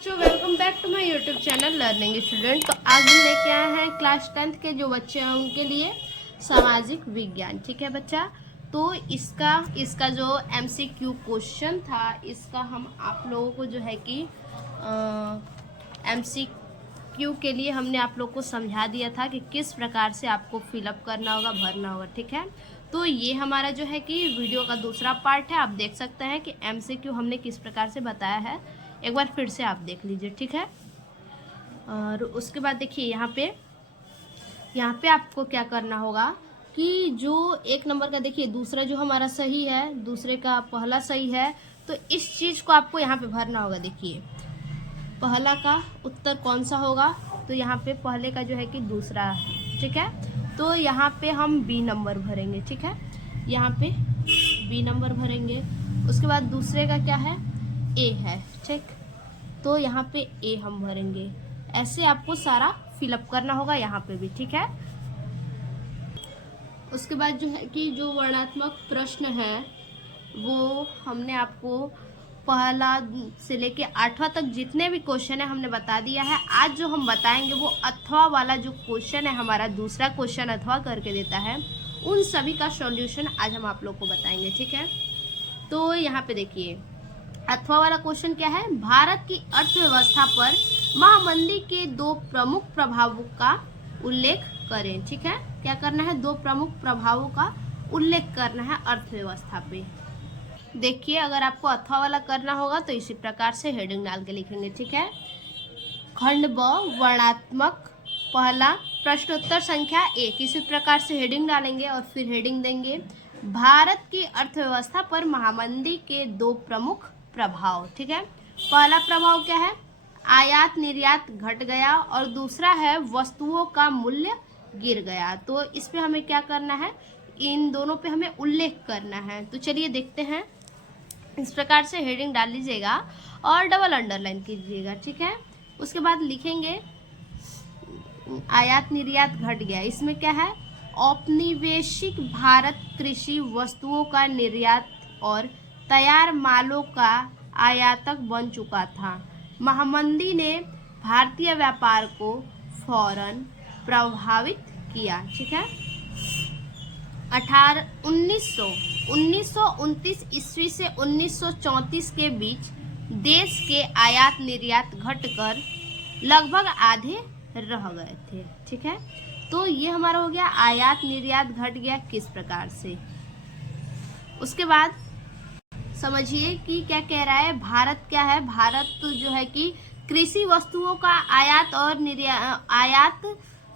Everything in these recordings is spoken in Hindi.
बच्चों, welcome back to my YouTube channel learning student. तो आज हम लेके आए हैं क्लास 10th के जो बच्चे हैं उनके लिए सामाजिक विज्ञान। ठीक है बच्चा, तो इसका जो MCQ क्वेश्चन था, इसका हम आप लोगों को जो है कि MCQ के लिए हमने आप लोग को समझा दिया था कि किस प्रकार से आपको फिलअप करना होगा, भरना होगा। ठीक है, तो ये हमारा जो है कि वीडियो का दूसरा पार्ट है। आप देख सकते हैं कि MCQ हमने किस प्रकार से बताया है, एक बार फिर से आप देख लीजिए। ठीक है, और उसके बाद देखिए यहाँ पे आपको क्या करना होगा कि जो एक नंबर का देखिए दूसरा जो हमारा सही है, दूसरे का पहला सही है, तो इस चीज़ को आपको यहाँ पे भरना होगा। देखिए पहला का उत्तर कौन सा होगा, तो यहाँ पे पहले का जो है कि दूसरा। ठीक है, तो यहाँ पे हम B नंबर भरेंगे। ठीक है, यहाँ पे B नंबर भरेंगे। उसके बाद दूसरे का क्या है, A है। ठीक, तो यहाँ पे A हम भरेंगे। ऐसे आपको सारा फिलअप करना होगा यहाँ पे भी। ठीक है, उसके बाद जो है कि जो वर्णात्मक प्रश्न है वो हमने आपको पहला से लेके 8वां तक जितने भी क्वेश्चन है हमने बता दिया है। आज जो हम बताएंगे वो अथवा वाला जो क्वेश्चन है, हमारा दूसरा क्वेश्चन अथवा करके देता है, उन सभी का सॉल्यूशन आज हम आप लोग को बताएंगे। ठीक है, तो यहाँ पे देखिए अथवा वाला क्वेश्चन क्या है, भारत की अर्थव्यवस्था पर महामंदी के दो प्रमुख प्रभावों का उल्लेख करें। ठीक है, क्या करना है, दो प्रमुख प्रभावों का उल्लेख करना है अर्थव्यवस्था पे। देखिए अगर आपको अथवा वाला करना होगा तो इसी प्रकार से हेडिंग डाल के लिखेंगे। ठीक है, खंड ब वर्णात्मक पहला प्रश्नोत्तर संख्या 1, इसी प्रकार से हेडिंग डालेंगे और फिर हेडिंग देंगे भारत की अर्थव्यवस्था पर महामंदी के दो प्रमुख प्रभाव। ठीक है, पहला प्रभाव क्या है, आयात निर्यात घट गया, और दूसरा है वस्तुओं का मूल्य गिर गया। तो इस पे हमें क्या करना है, इन दोनों पे हमें उल्लेख करना है। तो चलिए देखते हैं, इस प्रकार से हेडिंग डाल लीजिएगा और डबल अंडरलाइन कीजिएगा। ठीक है, उसके बाद लिखेंगे आयात निर्यात घट गया। इसमें क्या है, औपनिवेशिक भारत कृषि वस्तुओं का निर्यात और तैयार मालों का आयातक बन चुका था। महामंदी ने भारतीय व्यापार को फौरन प्रभावित किया। ठीक है, 1929 ईस्वी से 1934 के बीच देश के आयात निर्यात घटकर लगभग आधे रह गए थे। ठीक है, तो ये हमारा हो गया आयात निर्यात घट गया किस प्रकार से। उसके बाद समझिए कि क्या कह रहा है, भारत क्या है, भारत जो है कि कृषि वस्तुओं का आयात और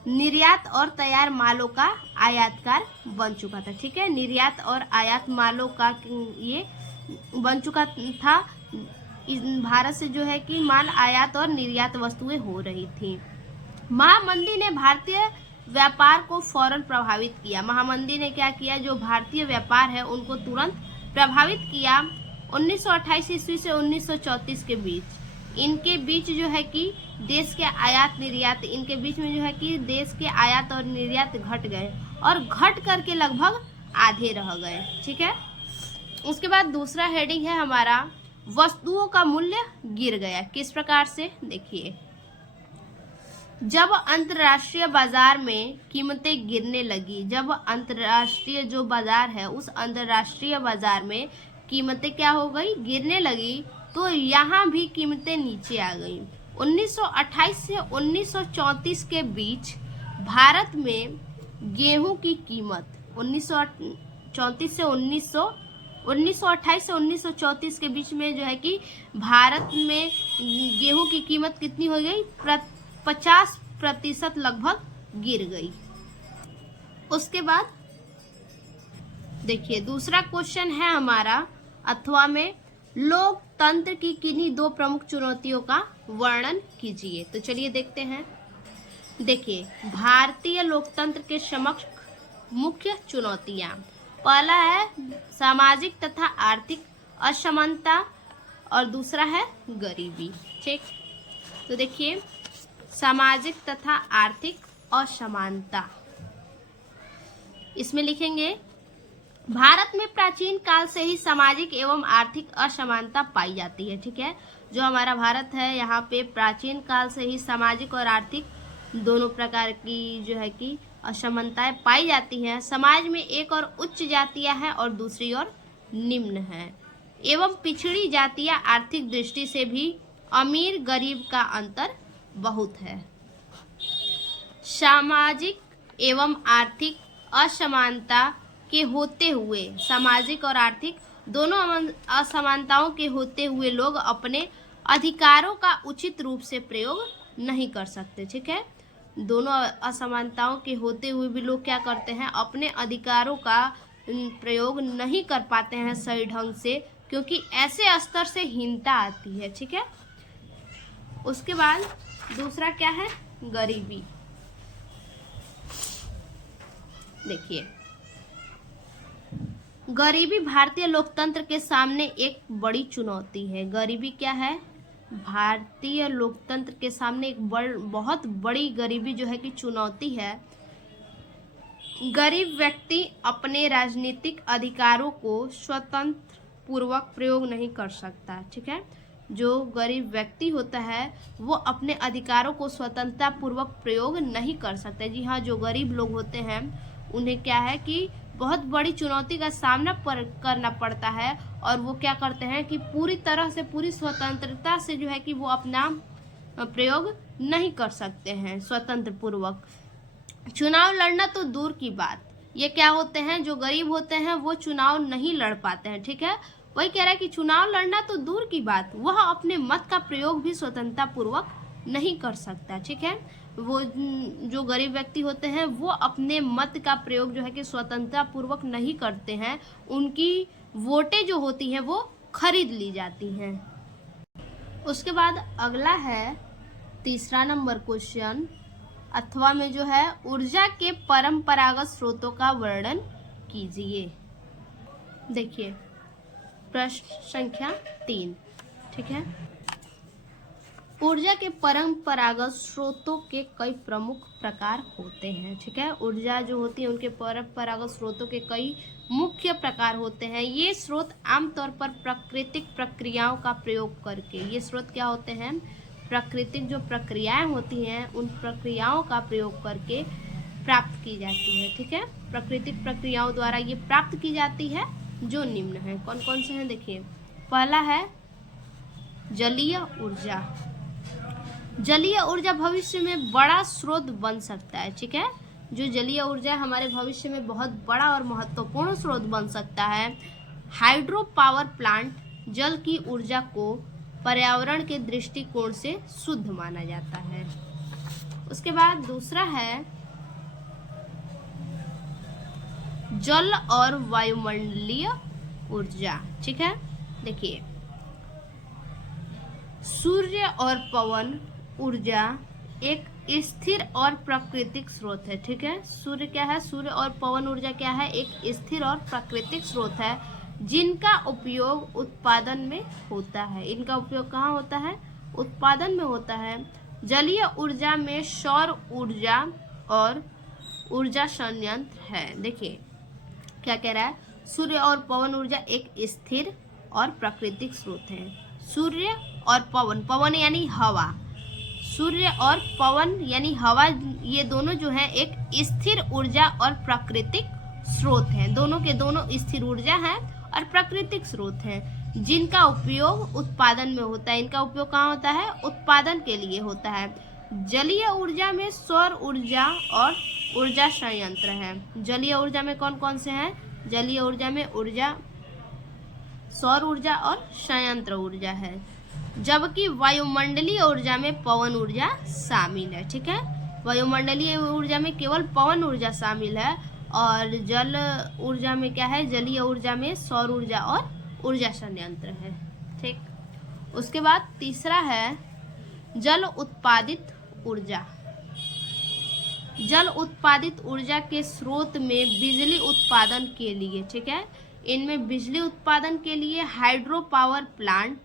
निर्यात और तैयार मालों का आयातकार बन चुका था। ठीक है, निर्यात और आयात मालों का ये बन चुका था। भारत से जो है कि माल आयात और निर्यात वस्तुएं हो रही थी। महामंदी ने भारतीय व्यापार को फौरन प्रभावित किया। महामंदी ने क्या किया, जो भारतीय व्यापार है उनको तुरंत प्रभावित किया। 1928 ईस्वी से 1934 के बीच इनके बीच जो है कि देश के आयात निर्यात, इनके बीच में जो है कि देश के आयात और निर्यात घट गए और घट करके लगभग आधे रह गए। ठीक है, उसके बाद दूसरा हेडिंग है हमारा वस्तुओं का मूल्य गिर गया किस प्रकार से। देखिए जब अंतर्राष्ट्रीय बाजार में कीमतें गिरने लगी, जब अंतर्राष्ट्रीय जो बाजार है उस अंतर्राष्ट्रीय बाजार में कीमतें क्या हो गई, गिरने लगी, तो यहाँ भी कीमतें नीचे आ गई। 1928 से 1934 के बीच भारत में गेहूं की कीमत 1934 से 1928 से 1934 के बीच में जो है कि भारत में गेहूं की कीमत कितनी हो गई, 50% लगभग गिर गई। उसके बाद देखिए दूसरा क्वेश्चन है हमारा अथवा में, लोकतंत्र की किन्हीं दो प्रमुख चुनौतियों का वर्णन कीजिए। तो चलिए देखते हैं। देखिए भारतीय लोकतंत्र के समक्ष मुख्य चुनौतियां, पहला है सामाजिक तथा आर्थिक असमानता और दूसरा है गरीबी। ठीक, तो देखिए सामाजिक तथा आर्थिक असमानता, इसमें लिखेंगे भारत में प्राचीन काल से ही सामाजिक एवं आर्थिक असमानता पाई जाती है। ठीक है, जो हमारा भारत है यहाँ पे प्राचीन काल से ही सामाजिक और आर्थिक दोनों प्रकार की जो है कि असमानताएं पाई जाती हैं। समाज में एक और उच्च जातियां हैं और दूसरी ओर निम्न है, एवं पिछड़ी जातियां आर्थिक दृष्टि से भी अमीर गरीब का अंतर बहुत है। सामाजिक एवं आर्थिक असमानता के होते हुए, सामाजिक और आर्थिक दोनों असमानताओं के होते हुए लोग अपने अधिकारों का उचित रूप से प्रयोग नहीं कर सकते। ठीक है, दोनों असमानताओं के होते हुए भी लोग क्या करते हैं, अपने अधिकारों का प्रयोग नहीं कर पाते हैं सही ढंग से, क्योंकि ऐसे स्तर से हीनता आती है। ठीक है, उसके बाद दूसरा क्या है, गरीबी। देखिए, गरीबी भारतीय लोकतंत्र के सामने एक बड़ी चुनौती है। गरीबी क्या है, भारतीय लोकतंत्र के सामने एक बहुत बड़ी गरीबी जो है कि चुनौती है। गरीब व्यक्ति अपने राजनीतिक अधिकारों को स्वतंत्र पूर्वक प्रयोग नहीं कर सकता। ठीक है, जो गरीब व्यक्ति होता है वो अपने अधिकारों को स्वतंत्रता पूर्वक प्रयोग नहीं कर सकते। जी हाँ, जो गरीब लोग होते हैं उन्हें क्या है कि बहुत बड़ी चुनौती का सामना करना पड़ता है, और वो क्या करते हैं कि पूरी तरह से, पूरी स्वतंत्रता से जो है कि वो अपना प्रयोग नहीं कर सकते हैं स्वतंत्र पूर्वक। चुनाव लड़ना तो दूर की बात, ये क्या होते हैं, जो गरीब होते हैं वो चुनाव नहीं लड़ पाते हैं। ठीक है, वही कह रहा है कि चुनाव लड़ना तो दूर की बात, वह अपने मत का प्रयोग भी स्वतंत्रता पूर्वक नहीं कर सकता। ठीक है, वो जो गरीब व्यक्ति होते हैं वो अपने मत का प्रयोग जो है कि स्वतंत्रता पूर्वक नहीं करते हैं, उनकी वोटें जो होती हैं वो खरीद ली जाती हैं। उसके बाद अगला है तीसरा नंबर क्वेश्चन, अथवा में जो है ऊर्जा के परंपरागत स्रोतों का वर्णन कीजिए। देखिए, प्रश्न संख्या 3। ठीक है, ऊर्जा के परंपरागत स्रोतों के कई प्रमुख प्रकार होते हैं। ठीक है, ऊर्जा जो होती है उनके परंपरागत स्रोतों के कई मुख्य प्रकार होते हैं। ये स्रोत आमतौर पर प्राकृतिक प्रक्रियाओं का प्रयोग करके, ये स्रोत क्या होते हैं, प्राकृतिक जो प्रक्रियाएं होती हैं उन प्रक्रियाओं का प्रयोग करके प्राप्त की जाती है। ठीक है, प्राकृतिक प्रक्रियाओं द्वारा ये प्राप्त की जाती है, जो निम्न है। कौन कौन से हैं, देखिए, पहला है जलीय ऊर्जा। जलीय ऊर्जा भविष्य में बड़ा स्रोत बन सकता है। ठीक है, जो जलीय ऊर्जा हमारे भविष्य में बहुत बड़ा और महत्वपूर्ण स्रोत बन सकता है। हाइड्रो पावर प्लांट जल की ऊर्जा को पर्यावरण के दृष्टिकोण से शुद्ध माना जाता है। उसके बाद दूसरा है जल और वायुमंडलीय ऊर्जा। ठीक है, देखिए, सूर्य और पवन ऊर्जा एक स्थिर और प्राकृतिक स्रोत है। ठीक है, सूर्य क्या है, सूर्य और पवन ऊर्जा क्या है, एक स्थिर और प्राकृतिक स्रोत है, जिनका उपयोग उत्पादन में होता है। इनका उपयोग कहाँ होता है, उत्पादन में होता है। जलीय ऊर्जा में सौर ऊर्जा और ऊर्जा संयंत्र है। देखिए क्या कह रहा है, सूर्य और पवन ऊर्जा एक स्थिर और प्राकृतिक स्रोत है। सूर्य और पवन, पवन यानी हवा, सूर्य और पवन यानी हवा, ये दोनों जो है एक स्थिर ऊर्जा और प्राकृतिक स्रोत हैं। दोनों के दोनों स्थिर ऊर्जा हैं और प्राकृतिक स्रोत हैं, जिनका उपयोग उत्पादन में होता है। इनका उपयोग कहाँ होता है, उत्पादन के लिए होता है। जलीय ऊर्जा में सौर ऊर्जा और ऊर्जा संयंत्र है। जलीय ऊर्जा में कौन कौन से हैं, जलीय ऊर्जा में ऊर्जा, सौर ऊर्जा और संयंत्र ऊर्जा है, जबकि वायुमंडलीय ऊर्जा में पवन ऊर्जा शामिल है। ठीक है, वायुमंडलीय ऊर्जा में केवल पवन ऊर्जा शामिल है, और जल ऊर्जा में क्या है, जलीय ऊर्जा में सौर ऊर्जा और ऊर्जा संयंत्र है। ठीक, उसके बाद तीसरा है जल उत्पादित ऊर्जा। जल उत्पादित ऊर्जा के स्रोत में बिजली उत्पादन के लिए, ठीक है, इनमें बिजली उत्पादन के लिए हाइड्रो पावर प्लांट,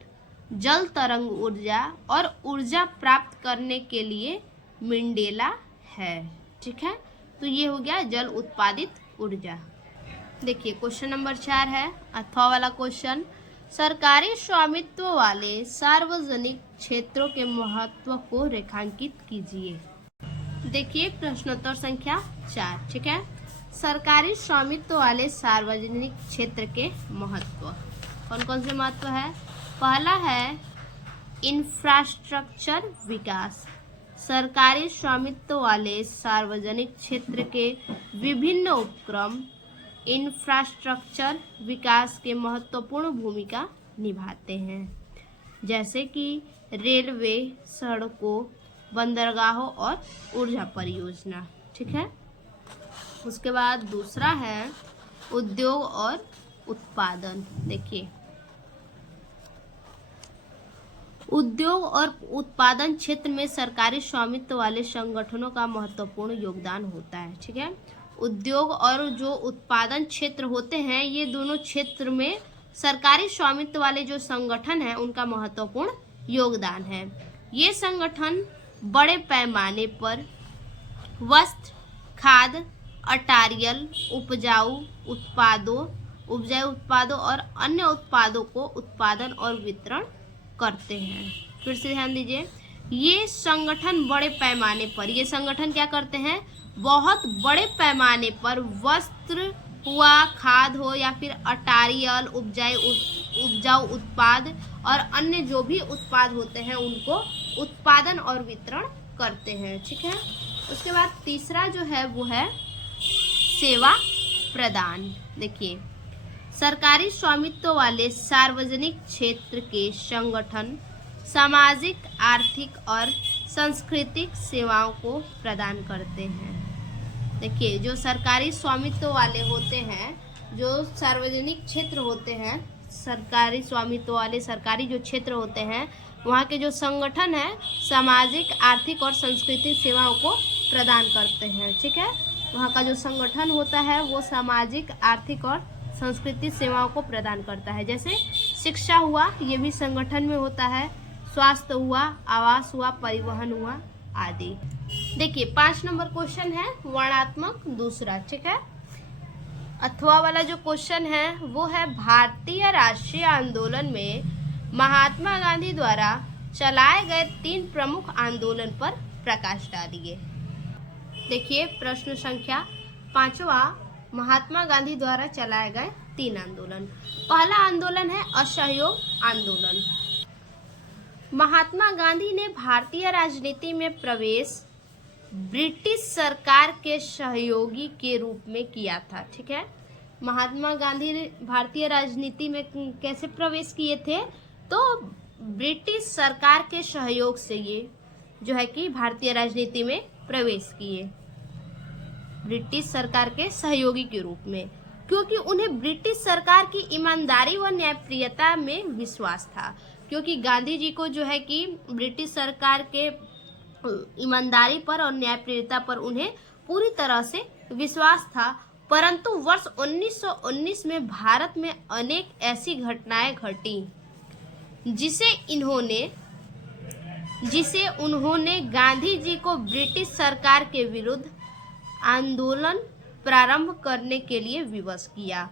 जल तरंग ऊर्जा और ऊर्जा प्राप्त करने के लिए मिंडेला है। ठीक है, तो ये हो गया जल उत्पादित ऊर्जा। देखिए क्वेश्चन नंबर 4 है अथवा वाला क्वेश्चन, सरकारी स्वामित्व वाले सार्वजनिक क्षेत्रों के महत्व को रेखांकित कीजिए। देखिए प्रश्नोत्तर संख्या 4, ठीक है। सरकारी स्वामित्व वाले सार्वजनिक क्षेत्र के महत्व, कौन कौन से महत्व है? पहला है इंफ्रास्ट्रक्चर विकास। सरकारी स्वामित्व वाले सार्वजनिक क्षेत्र के विभिन्न उपक्रम इंफ्रास्ट्रक्चर विकास के महत्वपूर्ण भूमिका निभाते हैं, जैसे कि रेलवे, सड़कों, बंदरगाहों और ऊर्जा परियोजना, ठीक है। उसके बाद दूसरा है उद्योग और उत्पादन। देखिए उद्योग और उत्पादन क्षेत्र में सरकारी स्वामित्व वाले संगठनों का महत्वपूर्ण योगदान होता है, ठीक है। उद्योग और जो उत्पादन क्षेत्र होते हैं, ये दोनों क्षेत्र में सरकारी स्वामित्व वाले जो संगठन हैं उनका महत्वपूर्ण योगदान है। ये संगठन बड़े पैमाने पर वस्त्र, खाद्य, अटारियल, उपजाऊ उत्पादों और अन्य उत्पादों को उत्पादन और वितरण करते हैं। फिर से ध्यान दीजिए, ये संगठन बड़े पैमाने पर, ये संगठन क्या करते हैं? बहुत बड़े पैमाने पर वस्त्र हुआ, खाद हो या फिर अटारियल, उपजाऊ उत्पाद और अन्य जो भी उत्पाद होते हैं उनको उत्पादन और वितरण करते हैं, ठीक है। उसके बाद तीसरा जो है वो है सेवा प्रदान। देखिए सरकारी स्वामित्व वाले सार्वजनिक क्षेत्र के संगठन सामाजिक, आर्थिक और सांस्कृतिक सेवाओं को प्रदान करते हैं। देखिए जो सरकारी स्वामित्व वाले होते हैं, जो सार्वजनिक क्षेत्र होते हैं, सरकारी स्वामित्व वाले सरकारी जो क्षेत्र होते हैं, वहाँ के जो संगठन है सामाजिक, आर्थिक और सांस्कृतिक सेवाओं को प्रदान करते हैं, ठीक है। वहाँ का जो संगठन होता है वो सामाजिक, आर्थिक और सांस्कृतिक सेवाओं को प्रदान करता है, जैसे शिक्षा हुआ, ये भी संगठन में होता है, स्वास्थ्य हुआ, आवास हुआ, परिवहन हुआ आदि। देखिए 5 नंबर क्वेश्चन है वर्णात्मक दूसरा, ठीक है। अथवा वाला जो क्वेश्चन है वो है भारतीय राष्ट्रीय आंदोलन में महात्मा गांधी द्वारा चलाए गए 3 प्रमुख आंदोलन पर प्रकाश डालिए। देखिए प्रश्न संख्या 5वां, महात्मा गांधी द्वारा चलाए गए 3 आंदोलन। पहला आंदोलन है असहयोग आंदोलन। महात्मा गांधी ने भारतीय राजनीति में प्रवेश ब्रिटिश सरकार के सहयोगी के रूप में किया था, ठीक है। महात्मा गांधी भारतीय राजनीति में कैसे प्रवेश किए थे? तो ब्रिटिश सरकार के सहयोग से ये जो है कि भारतीय राजनीति में प्रवेश किए, ब्रिटिश सरकार के सहयोगी के रूप में, क्योंकि उन्हें ब्रिटिश सरकार की ईमानदारी व न्यायप्रियता में विश्वास था। क्योंकि गांधी जी को जो है कि ब्रिटिश सरकार के ईमानदारी पर और न्यायप्रियता पर उन्हें पूरी तरह से विश्वास था। परंतु वर्ष 1919 में भारत में अनेक ऐसी घटनाएं घटी जिसे उन्होंने गांधी जी को ब्रिटिश सरकार के विरुद्ध आंदोलन प्रारंभ करने के लिए विवश किया।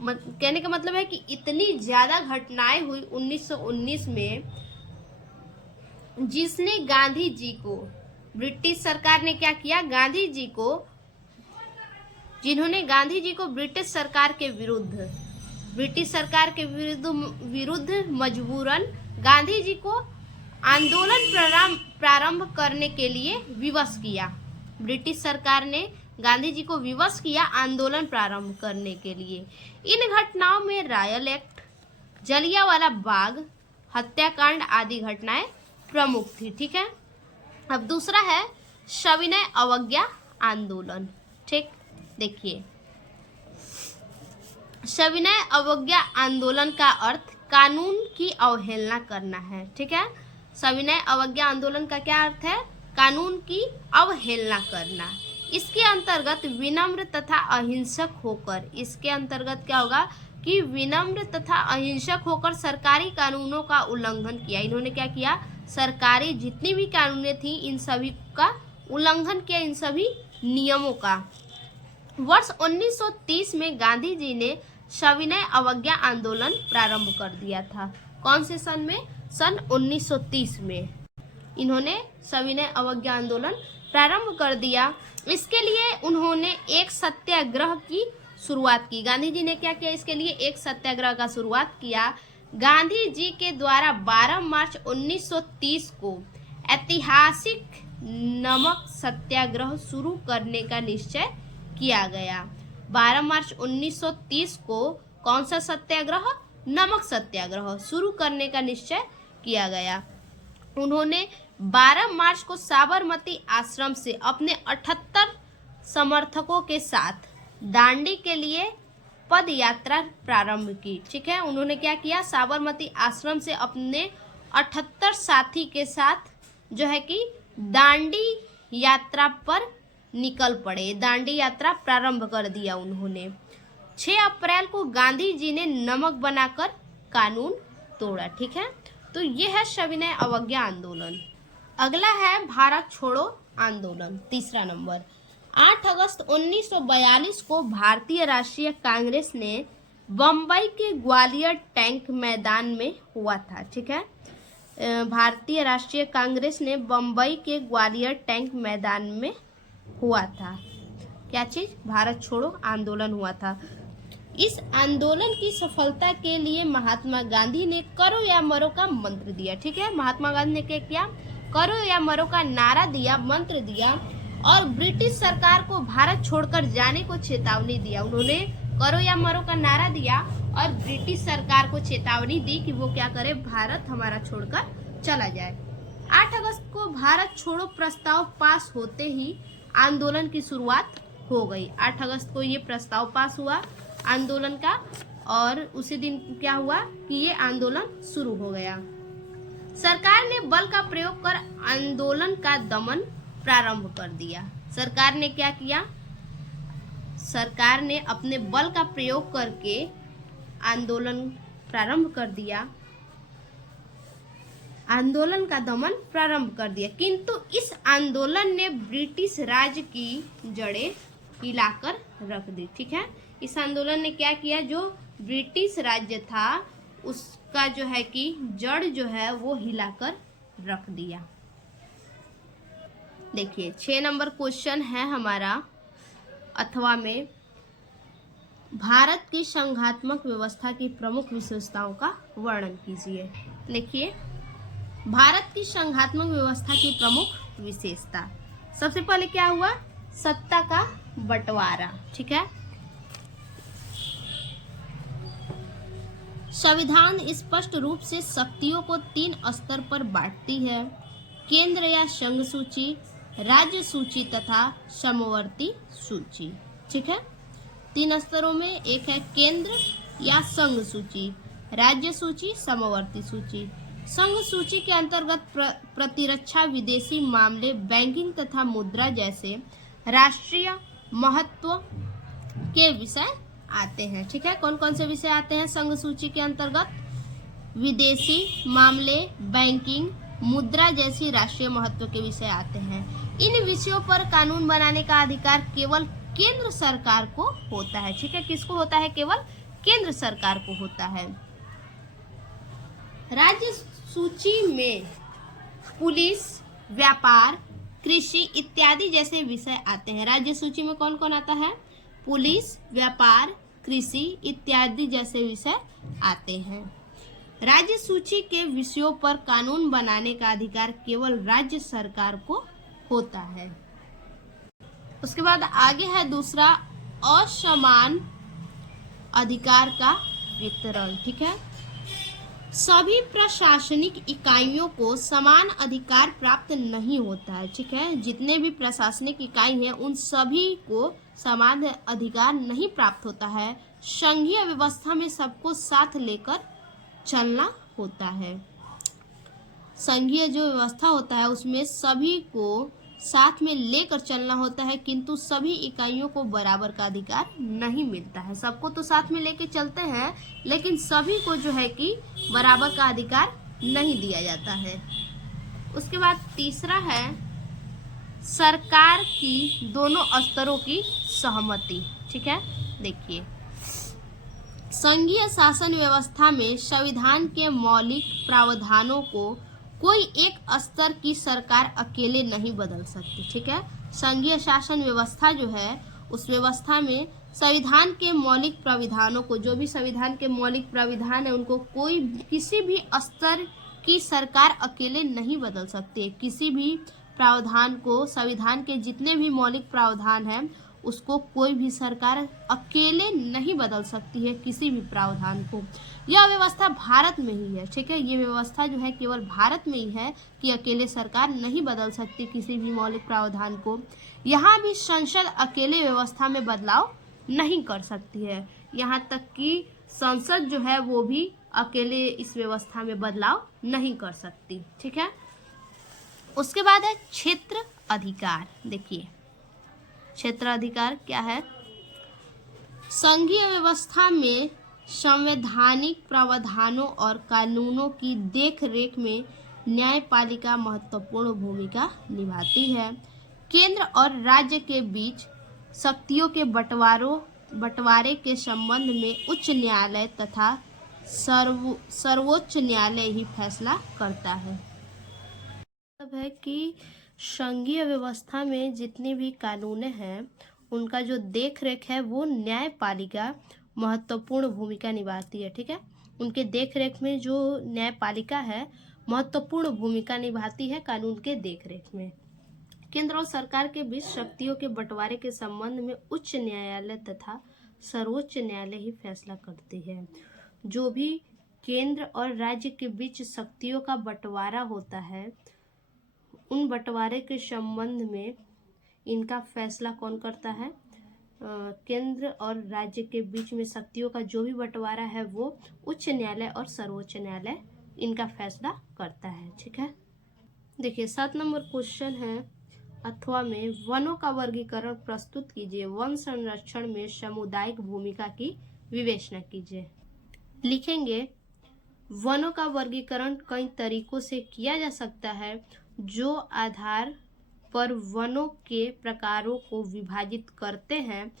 कहने का मतलब है कि इतनी ज़्यादा घटनाएं हुई 1919 में, जिसने गांधी जी को, ब्रिटिश सरकार ने क्या किया, जिन्होंने गांधी जी को ब्रिटिश सरकार के विरुद्ध मजबूरन गांधी जी को आंदोलन प्रारंभ करने के लिए विवश किया। ब्रिटिश सरकार ने गांधी जी को विवश किया आंदोलन प्रारंभ करने के लिए। इन घटनाओं में रायल एक्ट, जलियांवाला बाग हत्याकांड आदि घटनाएं प्रमुख थी, ठीक है। अब दूसरा है सविनय अवज्ञा आंदोलन, ठीक। देखिए सविनय अवज्ञा आंदोलन का अर्थ कानून की अवहेलना करना है, ठीक है। सविनय अवज्ञा आंदोलन का क्या अर्थ है? कानून की अवहेलना करना। इसके अंतर्गत विनम्र तथा अहिंसक होकर, इसके अंतर्गत क्या होगा कि विनम्र तथा अहिंसक होकर सरकारी कानूनों का उल्लंघन किया। इन्होंने क्या किया? सरकारी जितनी भी कानूनें थी इन सभी का उल्लंघन किया, इन सभी नियमों का। वर्ष 1930 में गांधी जी ने सविनय अवज्ञा आंदोलन प्रारंभ कर दिया था। कौन से सन में? सन 1930 में इन्होंने सविनय अवज्ञा आंदोलन प्रारंभ कर दिया। इसके लिए उन्होंने एक सत्याग्रह की शुरुआत की। गांधी जी ने क्या किया? इसके लिए एक सत्याग्रह का शुरुआत किया। गांधी जी के द्वारा 12 मार्च 1930 को ऐतिहासिक नमक सत्याग्रह शुरू करने का निश्चय किया गया। 12 मार्च 1930 को कौन सा सत्याग्रह? नमक सत्याग्रह शुरू करने का निश्चय किया गया। उन्होंने 12 मार्च को साबरमती आश्रम से अपने 78 समर्थकों के साथ दांडी के लिए पद यात्रा प्रारंभ की। ठीक है, उन्होंने क्या किया? साबरमती आश्रम से अपने 78 साथी के साथ जो है कि दांडी यात्रा पर निकल पड़े। दांडी यात्रा प्रारंभ कर दिया उन्होंने। 6 अप्रैल को गांधी जी ने नमक बनाकर कानून तोड़ा। ठीक है, तो ये है सविनय अवज्ञा आंदोलन। अगला है भारत छोड़ो आंदोलन, तीसरा नंबर। 8 अगस्त 1942 को भारतीय राष्ट्रीय कांग्रेस ने बम्बई के ग्वालियर टैंक मैदान में हुआ था। ठीक है, भारतीय राष्ट्रीय कांग्रेस ने बम्बई के ग्वालियर टैंक मैदान में हुआ था। क्या चीज? भारत छोड़ो आंदोलन हुआ था। इस आंदोलन की सफलता के लिए महात्मा गांधी ने करो या मरो का मंत्र दिया। ठीक है, महात्मा गांधी ने क्या किया? करो या मरो का नारा दिया, मंत्र दिया और ब्रिटिश सरकार को भारत छोड़कर जाने को चेतावनी दिया। उन्होंने करो या मरो का नारा दिया और ब्रिटिश सरकार को चेतावनी दी कि वो क्या करे? भारत हमारा छोड़कर चला जाए। 8 अगस्त को भारत छोड़ो प्रस्ताव पास होते ही आंदोलन की शुरुआत हो गई। 8 अगस्त को ये प्रस्ताव पास हुआ आंदोलन का और उसी दिन क्या हुआ कि ये आंदोलन शुरू हो गया। सरकार ने बल का प्रयोग कर आंदोलन का दमन प्रारंभ कर दिया। सरकार ने क्या किया? सरकार ने अपने बल का प्रयोग करके आंदोलन प्रारंभ कर दिया, आंदोलन का दमन प्रारंभ कर दिया। किंतु इस आंदोलन ने ब्रिटिश राज की जड़ें हिलाकर रख दी। ठीक है, इस आंदोलन ने क्या किया? जो ब्रिटिश राज्य था उसका जो है कि जड़ जो है वो हिलाकर रख दिया। देखिए 6 नंबर क्वेश्चन है हमारा अथवा में, भारत की संघात्मक व्यवस्था की प्रमुख विशेषताओं का वर्णन कीजिए। देखिए भारत की संघात्मक व्यवस्था की प्रमुख विशेषता, सबसे पहले क्या हुआ? सत्ता का बंटवारा। ठीक है, संविधान स्पष्ट रूप से शक्तियों को 3 स्तर पर बांटती है: केंद्र या संघ सूची, राज्य सूची तथा समवर्ती सूची। ठीक है, 3 स्तरों में, एक है केंद्र या संघ सूची, राज्य सूची, समवर्ती सूची। संघ सूची के अंतर्गत प्रतिरक्षा, विदेशी मामले, बैंकिंग तथा मुद्रा जैसे राष्ट्रीय महत्व के विषय आते हैं। ठीक है, कौन कौन से विषय आते हैं संघ सूची के अंतर्गत? विदेशी मामले, बैंकिंग, मुद्रा जैसी राष्ट्रीय महत्व के विषय आते हैं। इन विषयों पर कानून बनाने का अधिकार केवल केंद्र सरकार को होता है। ठीक है, किसको होता है? केवल केंद्र सरकार को होता है। राज्य सूची में पुलिस, व्यापार, कृषि इत्यादि जैसे विषय आते हैं। राज्य सूची में कौन कौन आता है? पुलिस, व्यापार, कृषि इत्यादि जैसे विषय आते हैं। राज्य सूची के विषयों पर कानून बनाने का अधिकार केवल राज्य सरकार को होता है। उसके बाद आगे है दूसरा, असमान अधिकार का वितरण। ठीक है, सभी प्रशासनिक इकाइयों को समान अधिकार प्राप्त नहीं होता है। ठीक है, जितने भी प्रशासनिक इकाई हैं उन सभी को समान अधिकार नहीं प्राप्त होता है। संघीय व्यवस्था में सबको साथ लेकर चलना होता है। संघीय जो व्यवस्था होता है उसमें सभी को साथ में लेकर चलना होता है, किंतु सभी इकाइयों को बराबर का अधिकार नहीं मिलता है। सबको तो साथ में लेके चलते हैं लेकिन सभी को जो है कि बराबर का अधिकार नहीं दिया जाता है। उसके बाद तीसरा है सरकार की दोनों स्तरों की सहमति। ठीक है, देखिए संघीय शासन व्यवस्था में संविधान के मौलिक प्रावधानों को कोई एक स्तर की सरकार अकेले नहीं बदल सकती। ठीक है, संघीय शासन व्यवस्था जो है उस व्यवस्था में संविधान के मौलिक प्राविधानों को, जो भी संविधान के मौलिक प्राविधान है उनको कोई किसी भी स्तर की सरकार अकेले नहीं बदल सकती। किसी भी प्रावधान को, संविधान के जितने भी मौलिक प्रावधान हैं उसको कोई भी सरकार अकेले नहीं बदल सकती है, किसी भी प्रावधान को। यह व्यवस्था भारत में ही है। ठीक है, ये व्यवस्था जो है केवल भारत में ही है कि अकेले सरकार नहीं बदल सकती किसी भी मौलिक प्रावधान को। यहाँ भी संसद अकेले व्यवस्था में बदलाव नहीं कर सकती है, यहाँ तक कि संसद जो है वो भी अकेले इस व्यवस्था में बदलाव नहीं कर सकती। ठीक है, उसके बाद है क्षेत्र अधिकार। देखिए क्षेत्र अधिकार क्या है? संघीय व्यवस्था में संवैधानिक प्रावधानों और कानूनों की देखरेख में न्यायपालिका महत्वपूर्ण भूमिका निभाती है। केंद्र और राज्य के बीच शक्तियों के बंटवारे के संबंध में उच्च न्यायालय तथा सर्वोच्च न्यायालय ही फैसला करता है। मतलब है कि संघीय व्यवस्था में जितनी भी कानूनें हैं उनका जो देख रेख है वो न्यायपालिका महत्वपूर्ण भूमिका निभाती है। ठीक है, उनके देख रेख में जो न्यायपालिका है महत्वपूर्ण भूमिका निभाती है कानून के देख रेख में। केंद्र और सरकार के बीच शक्तियों के बंटवारे के संबंध में उच्च न्यायालय तथा सर्वोच्च न्यायालय ही फैसला करती है। जो भी केंद्र और राज्य के बीच शक्तियों का बंटवारा होता है उन बंटवारे के संबंध में इनका फैसला कौन करता है? केंद्र और राज्य के बीच में शक्तियों का जो भी बंटवारा है वो उच्च न्यायालय और सर्वोच्च न्यायालय इनका फैसला करता है। ठीक है, देखिए 7 नंबर क्वेश्चन है अथवा में वनों का वर्गीकरण प्रस्तुत कीजिए। वन संरक्षण में सामुदायिक भूमिका की विवेचना कीजिए। लिखेंगे वनों का वर्गीकरण कई तरीकों से किया जा सकता है जो आधार पर वनों के प्रकारों को विभाजित करते हैं।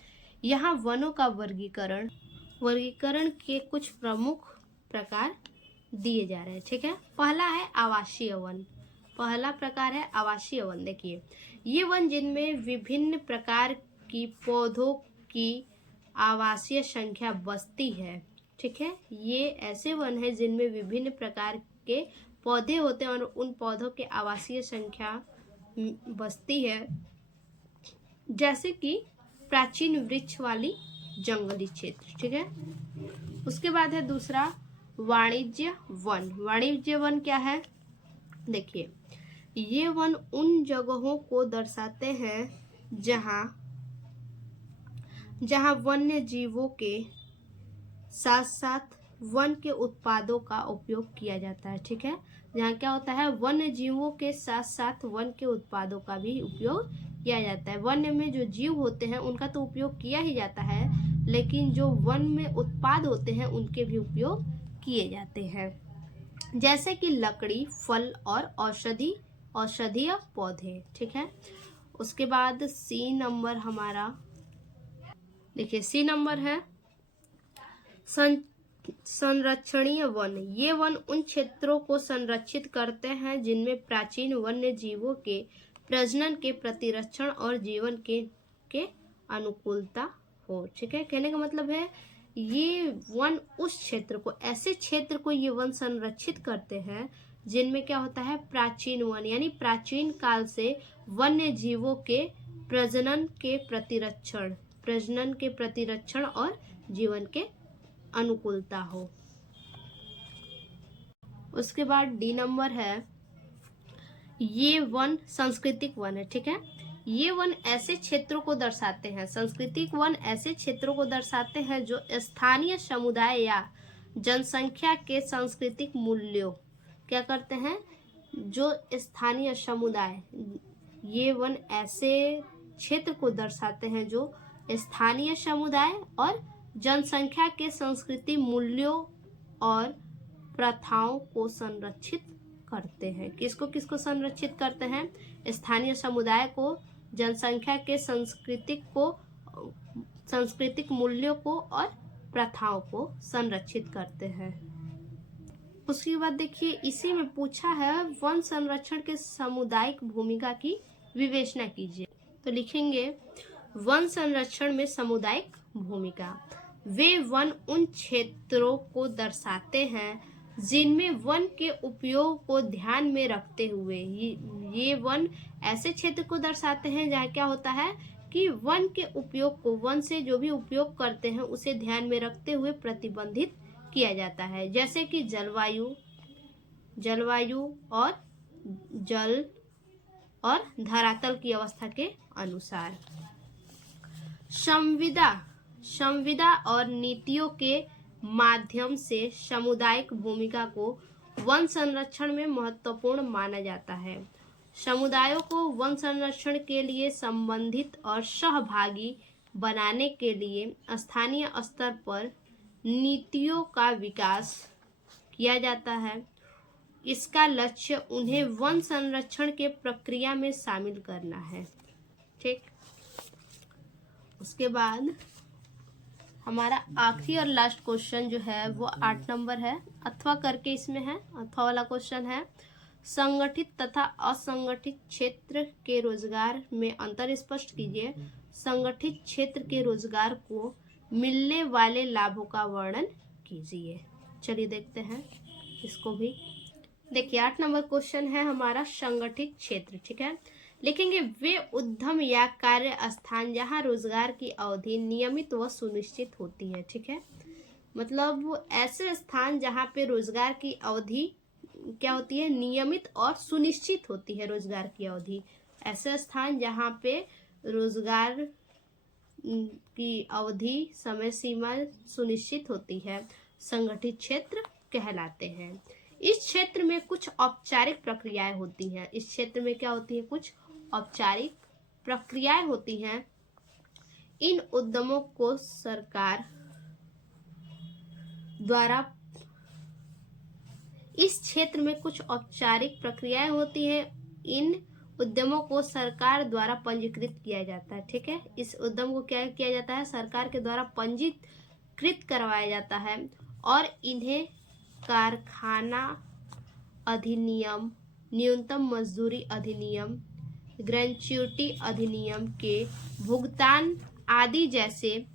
यहाँ वनों का वर्गीकरण के कुछ प्रमुख प्रकार दिए जा रहे हैं। ठीक है, पहला है आवासीय वन। पहला प्रकार है आवासीय वन। देखिए ये वन जिनमें विभिन्न प्रकार की पौधों की आवासीय संख्या बसती है। ठीक है, ये ऐसे वन है जिनमें विभिन्न प्रकार के पौधे होते हैं और उन पौधों के आवासीय संख्या बसती है, जैसे कि प्राचीन वृक्ष वाली जंगली क्षेत्र। ठीक है, उसके बाद है दूसरा वाणिज्य वन। वाणिज्य वन क्या है? देखिए ये वन उन जगहों को दर्शाते हैं जहां वन्य जीवों के साथ साथ वन के उत्पादों का उपयोग किया जाता है। ठीक है, जहाँ क्या होता है वन्य जीवों के साथ साथ वन के उत्पादों का भी उपयोग किया जाता है। वन्य में जो जीव होते हैं उनका तो उपयोग किया ही जाता है, लेकिन जो वन में उत्पाद होते हैं उनके भी उपयोग किए जाते हैं, जैसे कि लकड़ी, फल और औषधीय पौधे। ठीक है, उसके बाद सी नंबर हमारा, देखिए सी नंबर है संरक्षणीय वन। ये वन उन क्षेत्रों को संरक्षित करते हैं जिनमें प्राचीन वन्य जीवों के प्रजनन के प्रतिरक्षण और जीवन के अनुकूलता हो। ठीक है, कहने का मतलब है ये वन उस क्षेत्र को, ऐसे क्षेत्र को ये वन संरक्षित करते हैं जिनमें क्या होता है प्राचीन वन, यानी प्राचीन काल से वन्य जीवों के प्रजनन के प्रतिरक्षण और जीवन के अनुकूलता हो। उसके बाद डी नंबर है ये वन सांस्कृतिक वन है। ठीक है, ये वन ऐसे क्षेत्रों को दर्शाते हैं, सांस्कृतिक वन ऐसे क्षेत्रों को दर्शाते हैं जो स्थानीय समुदाय या जनसंख्या के सांस्कृतिक मूल्यों क्या करते हैं, जो स्थानीय समुदाय, ये वन ऐसे क्षेत्र को दर्शाते हैं जो स्थानीय समुदाय और जनसंख्या के सांस्कृतिक मूल्यों और प्रथाओं को संरक्षित करते हैं। किसको संरक्षित करते हैं? स्थानीय समुदाय को, जनसंख्या के सांस्कृतिक मूल्यों को और प्रथाओं को संरक्षित करते हैं। उसके बाद देखिए इसी में पूछा है वन संरक्षण के सामुदायिक भूमिका की विवेचना कीजिए। तो लिखेंगे वन संरक्षण में सामुदायिक भूमिका, वे वन उन क्षेत्रों को दर्शाते हैं जिनमें वन के उपयोग को ध्यान में रखते हुए ये वन ऐसे क्षेत्र को दर्शाते हैं जहाँ क्या होता है कि वन के उपयोग को, वन से जो भी उपयोग करते हैं उसे ध्यान में रखते हुए प्रतिबंधित किया जाता है, जैसे कि जलवायु और जल और धरातल की अवस्था के अनुसार। संविदा और नीतियों के माध्यम से सामुदायिक भूमिका को वन संरक्षण में महत्वपूर्ण माना जाता है। समुदायों को वन संरक्षण के लिए संबंधित और सहभागी बनाने के लिए स्थानीय स्तर पर नीतियों का विकास किया जाता है। इसका लक्ष्य उन्हें वन संरक्षण के प्रक्रिया में शामिल करना है। ठीक, उसके बाद हमारा आखिरी और लास्ट क्वेश्चन जो है वो 8 नंबर है, अथवा करके इसमें है, अथवा वाला क्वेश्चन है। संगठित तथा असंगठित क्षेत्र के रोजगार में अंतर स्पष्ट कीजिए। संगठित क्षेत्र के रोजगार को मिलने वाले लाभों का वर्णन कीजिए। चलिए देखते हैं इसको भी। देखिए 8 नंबर क्वेश्चन है हमारा संगठित क्षेत्र। ठीक है, लिखेंगे वे उद्यम या कार्य स्थान जहां रोजगार की अवधि नियमित व सुनिश्चित होती है। ठीक है, मतलब ऐसे स्थान जहां पे रोजगार की अवधि क्या होती है, नियमित और सुनिश्चित होती है रोजगार की अवधि। ऐसे स्थान जहां पे रोजगार की अवधि समय सीमा सुनिश्चित होती है संगठित क्षेत्र कहलाते हैं। इस क्षेत्र में कुछ औपचारिक प्रक्रियाएं होती हैं। इस क्षेत्र में क्या होती है, कुछ औपचारिक प्रक्रियाएं होती हैं। इन उद्यमों को सरकार द्वारा, इस क्षेत्र में कुछ औपचारिक प्रक्रियाएं होती हैं। इन उद्यमों को सरकार द्वारा पंजीकृत किया जाता है। ठीक है, इस उद्यम को क्या किया जाता है, सरकार के द्वारा पंजीकृत करवाया जाता है और इन्हें कारखाना अधिनियम, न्यूनतम मजदूरी अधिनियम, ग्रेच्युटी अधिनियम के भुगतान आदि जैसे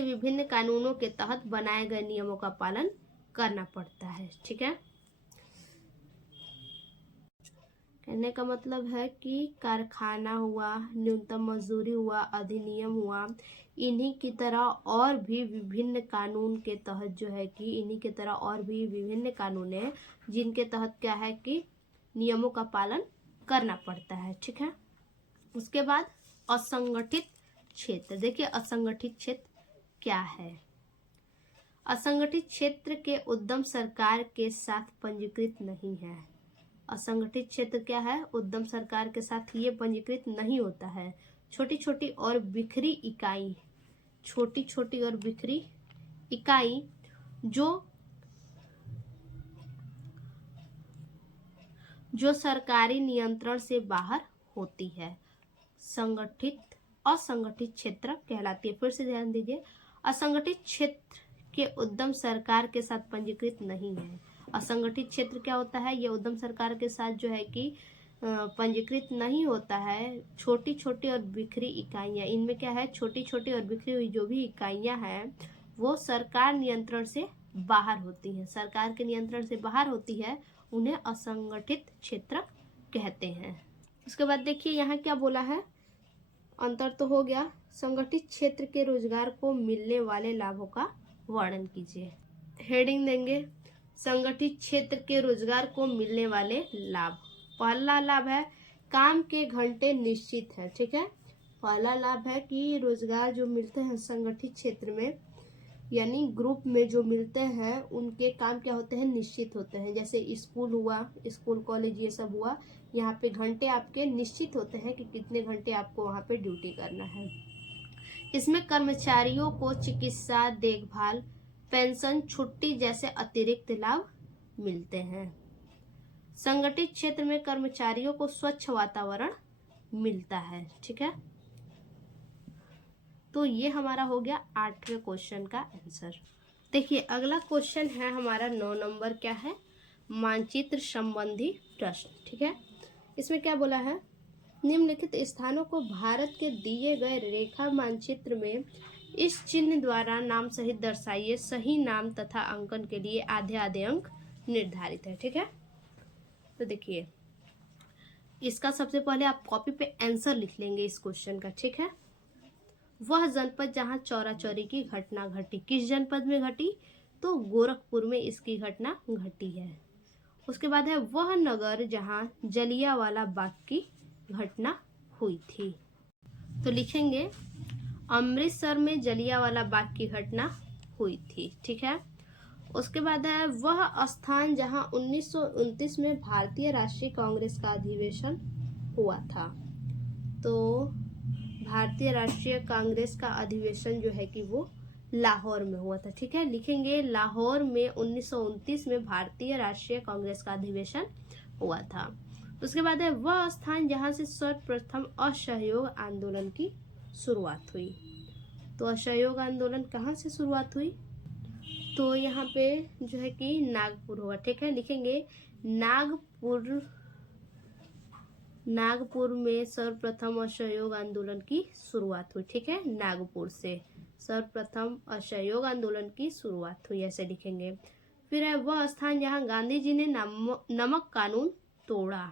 विभिन्न कानूनों के तहत बनाए गए नियमों का पालन करना पड़ता है। ठीक है, कहने का मतलब है कि कारखाना हुआ, न्यूनतम मजदूरी हुआ, अधिनियम हुआ, इन्हीं की तरह और भी विभिन्न कानून के तहत जो है कि इन्हीं की तरह और भी विभिन्न कानून हैं जिनके तहत क्या है कि नियमों का पालन करना पड़ता है। ठीक है, उसके बाद असंगठित क्षेत्र। देखिए असंगठित क्षेत्र क्या है। असंगठित क्षेत्र के उद्यम सरकार के साथ पंजीकृत नहीं है। असंगठित क्षेत्र क्या है, उद्यम सरकार के साथ ये पंजीकृत नहीं होता है। छोटी छोटी और बिखरी इकाई जो सरकारी नियंत्रण से बाहर होती है असंगठित क्षेत्र कहलाती है। फिर से ध्यान दीजिए, असंगठित क्षेत्र के उद्यम सरकार के साथ पंजीकृत नहीं है। असंगठित क्षेत्र क्या होता है, ये उद्यम सरकार के साथ जो है कि पंजीकृत नहीं होता है। छोटी छोटी और बिखरी इकाइयां, इनमें क्या है, छोटी छोटी और बिखरी हुई जो भी इकाइयां हैं वो सरकार नियंत्रण से बाहर होती हैं। सरकार के नियंत्रण से बाहर होती है, उन्हें असंगठित क्षेत्र कहते हैं। उसके बाद देखिए यहाँ क्या बोला है, अंतर तो हो गया। संगठित क्षेत्र के रोजगार को मिलने वाले लाभों का वर्णन कीजिए। हेडिंग देंगे संगठित क्षेत्र के रोजगार को मिलने वाले लाभ। पहला लाभ है काम के घंटे निश्चित है। ठीक है, पहला लाभ है कि रोजगार जो मिलते हैं संगठित क्षेत्र में यानी ग्रुप में जो मिलते हैं उनके काम क्या होते हैं, निश्चित होते हैं। जैसे स्कूल हुआ, स्कूल कॉलेज ये सब हुआ, यहाँ पे घंटे आपके निश्चित होते हैं कि कितने घंटे आपको वहाँ पे ड्यूटी करना है। इसमें कर्मचारियों को चिकित्सा देखभाल, पेंशन, छुट्टी जैसे अतिरिक्त लाभ मिलते हैं। संगठित क्षेत्र में कर्मचारियों को स्वच्छ वातावरण मिलता है। ठीक है, तो ये हमारा हो गया 8वें क्वेश्चन का आंसर। देखिए अगला क्वेश्चन है हमारा 9 नंबर, क्या है, मानचित्र संबंधी प्रश्न। ठीक है, इसमें क्या बोला है, निम्नलिखित स्थानों को भारत के दिए गए रेखा मानचित्र में इस चिन्ह द्वारा नाम सहित दर्शाइए। सही नाम तथा अंकन के लिए आधे आधे अंक निर्धारित है। ठीक है, तो देखिए इसका सबसे पहले आप कॉपी पे आंसर लिख लेंगे इस क्वेश्चन का। ठीक है, वह जनपद जहां चौरा चौरी की घटना घटी, किस जनपद में घटी, तो गोरखपुर में इसकी घटना घटी है। उसके बाद है वह नगर जहां जलियांवाला बाग की घटना हुई थी, तो लिखेंगे अमृतसर में जलियांवाला बाग की घटना हुई थी। ठीक है, उसके बाद है वह स्थान जहां 1929 में भारतीय राष्ट्रीय कांग्रेस का अधिवेशन हुआ था, तो भारतीय राष्ट्रीय कांग्रेस का अधिवेशन जो है कि वो लाहौर में हुआ था। ठीक है, लिखेंगे लाहौर में 1929 में भारतीय राष्ट्रीय कांग्रेस का अधिवेशन हुआ था। उसके बाद है वह स्थान जहां से सर्वप्रथम असहयोग आंदोलन की शुरुआत हुई, तो असहयोग आंदोलन कहाँ से शुरुआत हुई, तो यहाँ पे जो है कि नागपुर होगा। ठीक है, लिखेंगे नागपुर में सर्वप्रथम असहयोग आंदोलन की शुरुआत हुई। ठीक है, नागपुर से सर्वप्रथम असहयोग आंदोलन की शुरुआत हुई, ऐसे लिखेंगे। फिर है वह स्थान जहां गांधी जी ने नमक कानून तोड़ा,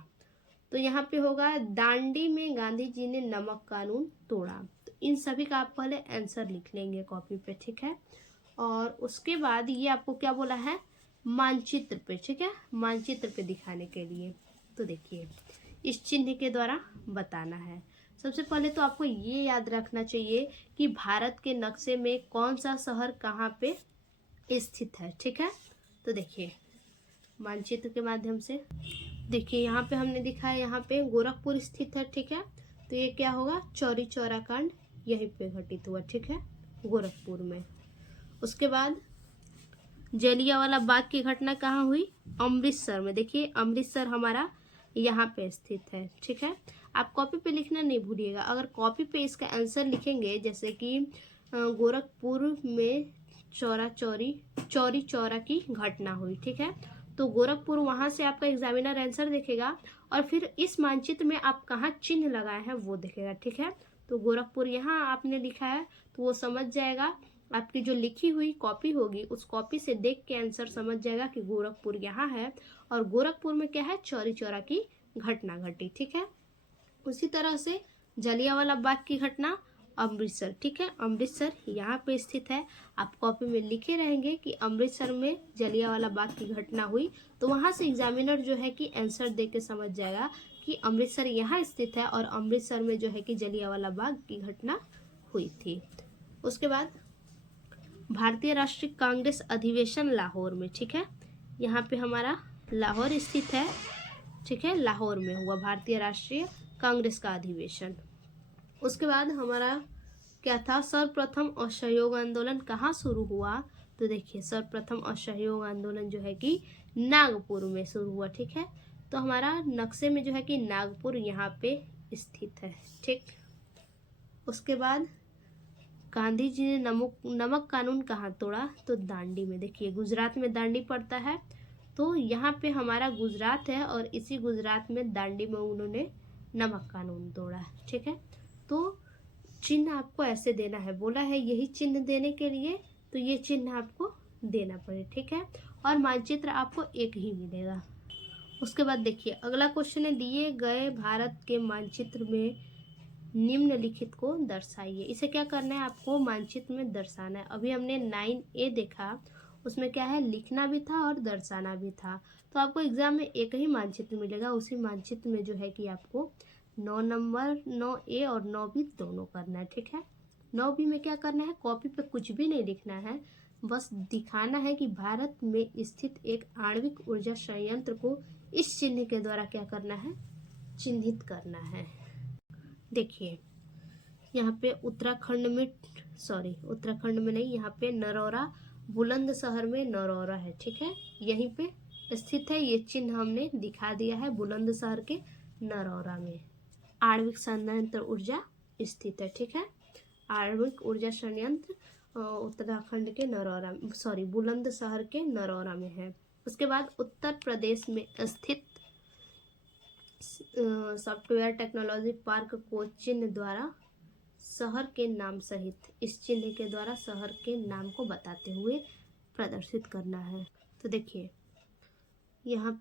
तो यहाँ पे होगा दांडी में गांधी जी ने नमक कानून तोड़ा। तो इन सभी का आप पहले आंसर लिख लेंगे कॉपी पे। ठीक है, और उसके बाद ये आपको क्या बोला है, मानचित्र पे। ठीक है, मानचित्र पे दिखाने के लिए, तो देखिए इस चिन्ह के द्वारा बताना है। सबसे पहले तो आपको ये याद रखना चाहिए कि भारत के नक्शे में कौन सा शहर कहाँ पे स्थित है। ठीक है, तो देखिए मानचित्र के माध्यम से देखिए यहाँ पे हमने दिखाया, यहाँ पे गोरखपुर स्थित है। ठीक है, तो ये क्या होगा, चौरी चौरा कांड यहीं पे घटित हुआ। ठीक है, गोरखपुर में। उसके बाद जलियांवाला बाग की घटना कहाँ हुई, अमृतसर में। देखिए अमृतसर हमारा यहाँ पे स्थित है। ठीक है, आप कॉपी पे लिखना नहीं भूलिएगा। अगर कॉपी पे इसका आंसर लिखेंगे जैसे कि गोरखपुर में चौरी चौरा की घटना हुई। ठीक है, तो गोरखपुर वहां से आपका एग्जामिनर आंसर देखेगा और फिर इस मानचित्र में आप कहाँ चिन्ह लगाए हैं वो देखेगा। ठीक है, तो गोरखपुर यहाँ आपने लिखा है तो वो समझ जाएगा, आपकी जो लिखी हुई कॉपी होगी उस कॉपी से देख के आंसर समझ जाएगा कि गोरखपुर यहाँ है और गोरखपुर में क्या है, चौरी चौरा की घटना घटी। ठीक है, उसी तरह से जलियांवाला बाग की घटना अमृतसर। ठीक है, अमृतसर यहाँ पे स्थित है। आप कॉपी में लिखे रहेंगे कि अमृतसर में जलियांवाला बाग की घटना हुई, तो वहाँ से एग्जामिनर जो है कि आंसर देख के समझ जाएगा कि अमृतसर यहाँ स्थित है और अमृतसर में जो है कि जलियांवाला बाग की घटना हुई थी। उसके बाद भारतीय राष्ट्रीय कांग्रेस अधिवेशन लाहौर में। ठीक है, यहाँ पे हमारा लाहौर स्थित है। ठीक है, लाहौर में हुआ भारतीय राष्ट्रीय कांग्रेस का अधिवेशन। उसके बाद हमारा क्या था, सर्वप्रथम असहयोग आंदोलन कहाँ शुरू हुआ, तो देखिए सर्वप्रथम असहयोग आंदोलन जो है कि नागपुर में शुरू हुआ। ठीक है, तो हमारा नक्शे में जो है कि नागपुर यहाँ पे स्थित है। ठीक, उसके बाद गांधी जी ने नमक कानून कहाँ तोड़ा, तो दांडी में। देखिए गुजरात में दांडी पड़ता है, तो यहाँ पे हमारा गुजरात है और इसी गुजरात में दांडी में उन्होंने नमक कानून तोड़ा। ठीक है, तो चिन्ह आपको ऐसे देना है, बोला है यही चिन्ह देने के लिए, तो ये चिन्ह आपको देना पड़े। ठीक है, और मानचित्र आपको एक ही मिलेगा। उसके बाद देखिए अगला क्वेश्चन है, दिए गए भारत के मानचित्र में निम्नलिखित को दर्शाइए। इसे क्या करना है, आपको मानचित्र में दर्शाना है। अभी हमने 9A देखा, उसमें क्या है, लिखना भी था और दर्शाना भी था। तो आपको एग्जाम में एक ही मानचित्र मिलेगा, उसी मानचित्र में जो है कि आपको 9 नंबर 9A और 9B दोनों करना है। ठीक है, 9B में क्या करना है, कॉपी पे कुछ भी नहीं लिखना है, बस दिखाना है कि भारत में स्थित एक आणविक ऊर्जा संयंत्र को इस चिन्ह के द्वारा क्या करना है, चिन्हित करना है। देखिए यहाँ पे उत्तराखंड में नहीं, यहाँ पे नरौरा, बुलंदशहर में नरौरा है। ठीक है, यहीं पे स्थित है, ये चिन्ह हमने दिखा दिया है। बुलंदशहर के नरौरा में आणविक संयंत्र ऊर्जा स्थित है। ठीक है, आणविक ऊर्जा संयंत्र उत्तराखंड के बुलंदशहर के नरौरा में है। उसके बाद उत्तर प्रदेश में स्थित सॉफ्टवेयर टेक्नोलॉजी पार्क को चिन्ह द्वारा शहर के नाम सहित इस चिन्ह के द्वारा शहर के नाम को बताते हुए प्रदर्शित करना है। तो देखिए यहाँ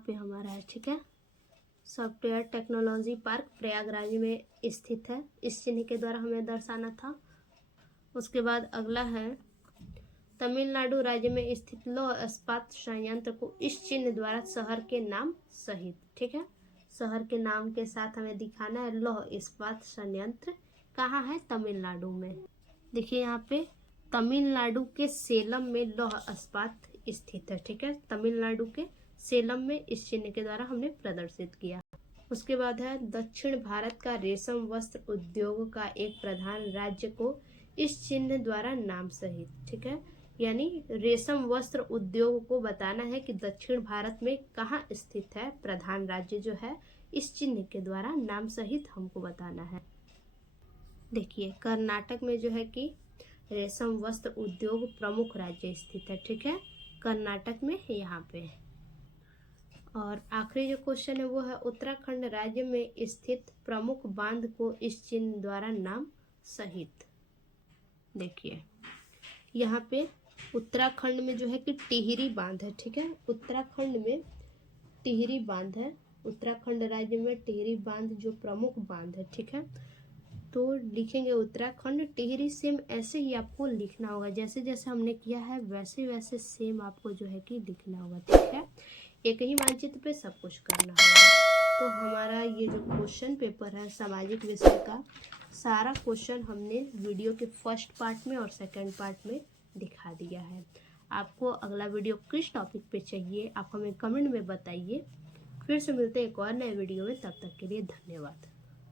पे हमारा है, ठीक है, सॉफ्टवेयर टेक्नोलॉजी पार्क प्रयागराज में स्थित है, इस चिन्ह के द्वारा हमें दर्शाना था। उसके बाद अगला है तमिलनाडु राज्य में स्थित लौह इस्पात संयंत्र को इस चिन्ह द्वारा शहर के नाम सहित, ठीक है, शहर के नाम के साथ हमें दिखाना है। लौह इस्पात संयंत्र कहाँ है? तमिलनाडु में। देखिए यहाँ पे तमिलनाडु के सेलम में लौह इस्पात स्थित है, ठीक है, तमिलनाडु के सेलम में इस चिन्ह के द्वारा हमने प्रदर्शित किया। उसके बाद है दक्षिण भारत का रेशम वस्त्र उद्योग का एक प्रधान राज्य को इस चिन्ह द्वारा नाम सहित, ठीक है, यानी रेशम वस्त्र उद्योग को बताना है कि दक्षिण भारत में कहाँ स्थित है प्रधान राज्य जो है, इस चिन्ह के द्वारा नाम सहित हमको बताना है। देखिए कर्नाटक में जो है कि रेशम वस्त्र उद्योग प्रमुख राज्य स्थित है, ठीक है, कर्नाटक में यहाँ पे। और आखिरी जो क्वेश्चन है वो है उत्तराखंड राज्य में स्थित प्रमुख बांध को इस चिन्ह द्वारा नाम सहित। देखिए यहाँ पे उत्तराखंड में जो है कि टिहरी बांध है, ठीक है, उत्तराखंड में टिहरी बांध है, उत्तराखंड राज्य में टिहरी बांध जो प्रमुख बांध है, ठीक है। तो लिखेंगे उत्तराखंड टिहरी, सेम ऐसे ही आपको लिखना होगा, जैसे जैसे हमने किया है वैसे वैसे सेम आपको जो है कि लिखना होगा, ठीक है, एक ही मानचित्र पे सब कुछ करना होगा। तो हमारा ये जो क्वेश्चन पेपर है सामाजिक विषय का सारा क्वेश्चन हमने वीडियो के फर्स्ट पार्ट में और सेकंड पार्ट में दिखा दिया है। आपको अगला वीडियो किस टॉपिक पे चाहिए आप हमें कमेंट में बताइए। फिर से मिलते हैं एक और नए वीडियो में, तब तक के लिए धन्यवाद।